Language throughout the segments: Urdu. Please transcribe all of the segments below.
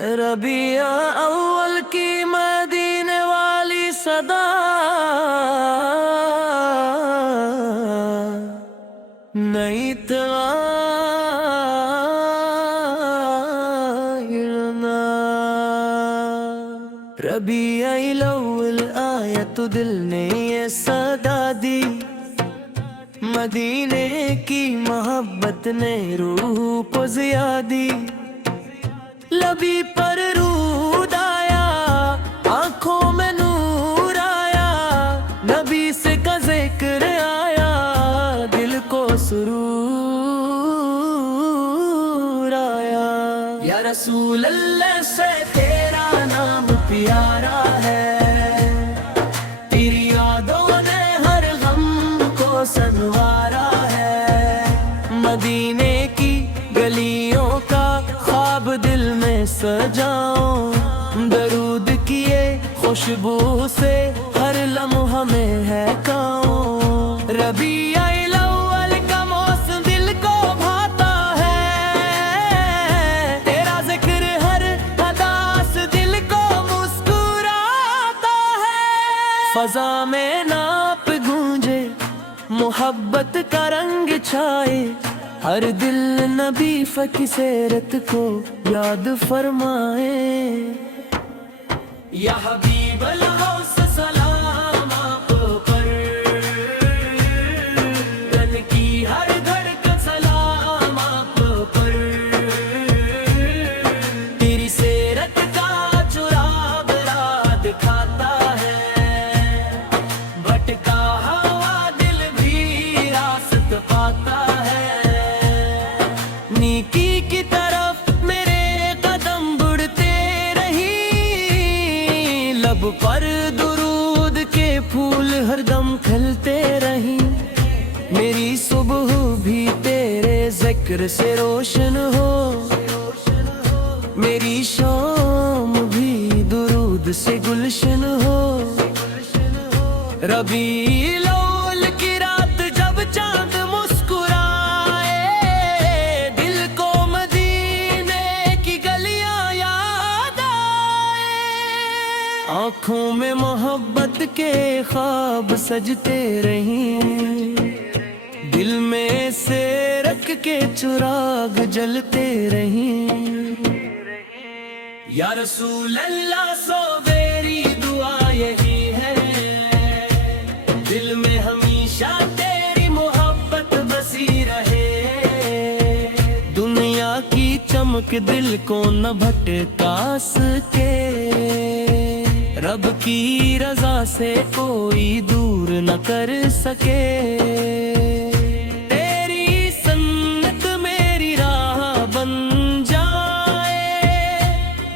ربیع اول کی مدینے والی صدا نہیں تغیرنا ربیع الاول آیا تو دل نے یہ صدا دی، مدینے کی محبت نے روح کو ضیا دی، لبی پر رود آیا، آنکھوں میں نور آیا، نبی سے کا ذکر آیا، دل کو سرور آیا۔ یا رسول اللہ سے تیرا نام پیارا ہے، تیری یادوں نے ہر غم کو سنوارا ہے، مدینے کی گلیوں کا خواب دل میں سجاؤں، درود کیے خوشبو سے ہر لمحہ میں ہے کاؤں، ربیع الاول کا موسم دل کو بھاتا ہے، تیرا ذکر ہر ادا سے دل کو مسکراتا ہے، فضا میں ناپ گونجے محبت کا رنگ چھائے، ہر دل نبی کی سیرت کو یاد فرمائے، یا حبیب الغوث سلام آپ پر، دل کی ہر دھڑکن سلام آپ پر، تیری سیرت کا چراغ راہ دکھاتا ہے، بھٹکا ہوا دل بھی راست پاتا ہے، نیکی کی طرف میرے قدم بڑھتے رہی، لب پر درود کے پھول ہر دم کھلتے رہی، میری صبح بھی تیرے ذکر سے روشن ہو، میری شام بھی درود سے گلشن ہو، ربیع الاول کی رات جب چاند مسکرائے، دل کو مدینے کی گلیاں یاد آئے، آنکھوں میں محبت کے خواب سجتے رہیں، دل میں سے رکھ کے چراغ جلتے رہیں، یا رسول اللہ سو میری دعا یہی ہے، دل میں ہمیشہ تیری محبت بسی رہے، دنیا کی چمک دل کو نہ بھٹکا سکے، رب کی رضا سے کوئی دور نہ کر سکے، تیری سنت میری راہ بن جائے،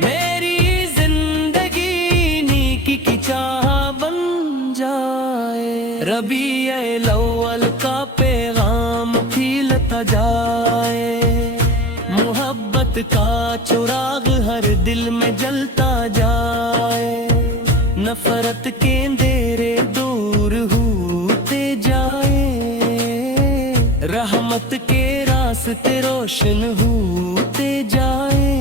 میری زندگی نیکی کی چاہ بن جائے، ربیع الاول کا پیغام پھیلتا جائے، محبت کا چراغ ہر دل میں جلتا جائے، نفرت کے اندھیرے دور ہوتے جائے، رحمت کے راستے روشن ہوتے جائے،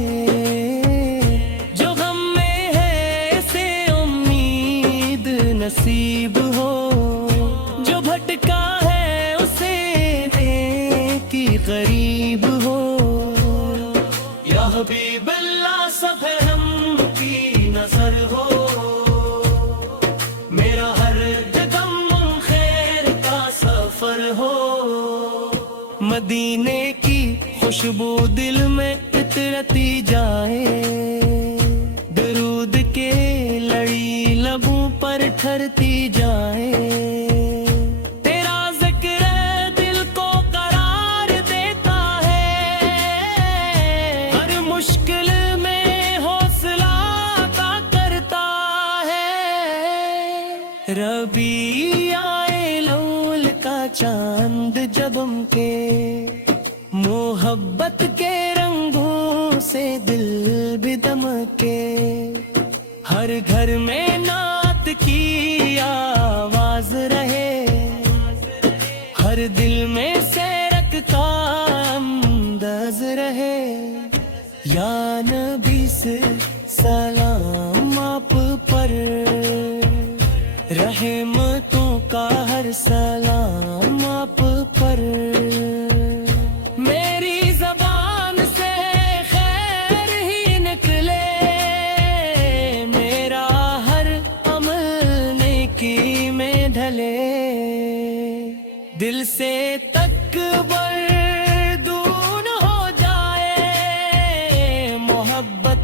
جو غم میں ہے اسے امید نصیب ہو، جو بھٹکا ہے اسے نیکی قریب ہو، یا حبیب اللہ سب ہم کی نظر ہو، میرا ہر قدم خیر کا سفر ہو، مدینے کی خوشبو دل میں اترتی جائے، درود کے لڑی لبوں پر ٹھرتی جائے، تیرا ذکر دل کو قرار دیتا ہے، ہر مشکل میں حوصلہ عطا کرتا ہے، ربیع الاول کا چاند جب کے محبت کے رنگوں سے دل بھی دمکے، ہر گھر میں نعت کی آواز رہے، ہر دل میں سیرت کا انداز رہے، یا نبی سے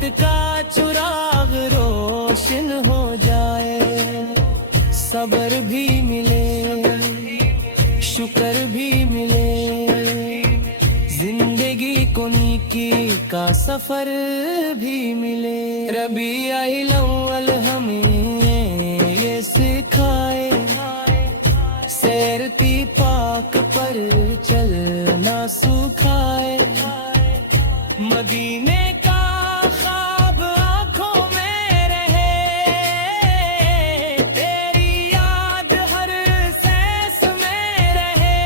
رحمت کا چراغ روشن ہو جائے، صبر بھی ملے، شکر بھی ملے، زندگی کو نیکی کا سفر بھی ملے۔ ربیع الاول ہمیں یہ سکھائے، سیرتی پاک پر چلنا سکھائے، مدینے کا خواب آنکھوں میں رہے، تیری یاد ہر سانس میں رہے،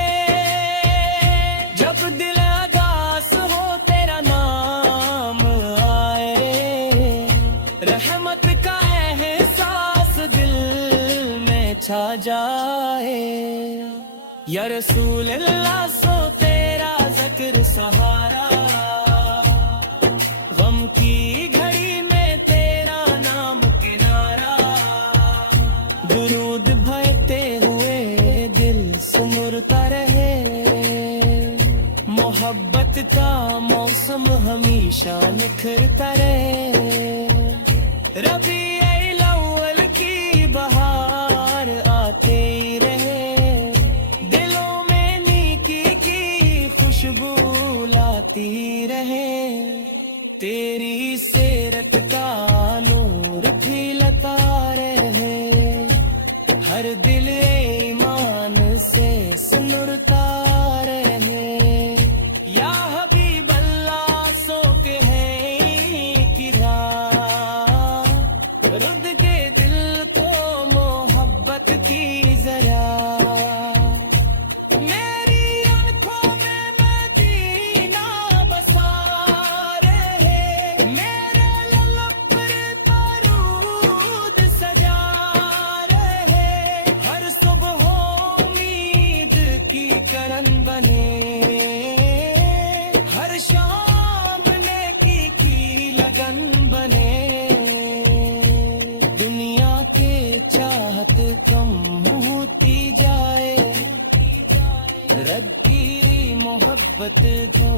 جب دل اداس ہو تیرا نام آئے، رحمت کا احساس دل میں چھا جائے، یا رسول اللہ سو تیرا ذکر سہارا، غم کی گھڑی میں تیرا نام کنارا، درود بھرتے ہوئے دل سنرتا رہے، محبت کا موسم ہمیشہ نکھرتا رہے، ربیع الاول کی بہار آتے ہی رہے، دلوں میں نیکی کی خوشبو لاتی رہے، تیری سیرت کا نور کھلتا رہے، ہر دل ایمان سے سنرتا رہے، یا حبیب اللہ سو کے ہیں گرا، رد کے دل کو محبت کی ذرا، میری آنکھوں میں مدینہ بسا رہے، میرے لب پر درود سجا رہے، ہر صبح امید کی کرن بنے، ہر شام نیکی کی لگن بنے، دنیا کے چاہت کم ہوتی جائے، رب کی محبت جو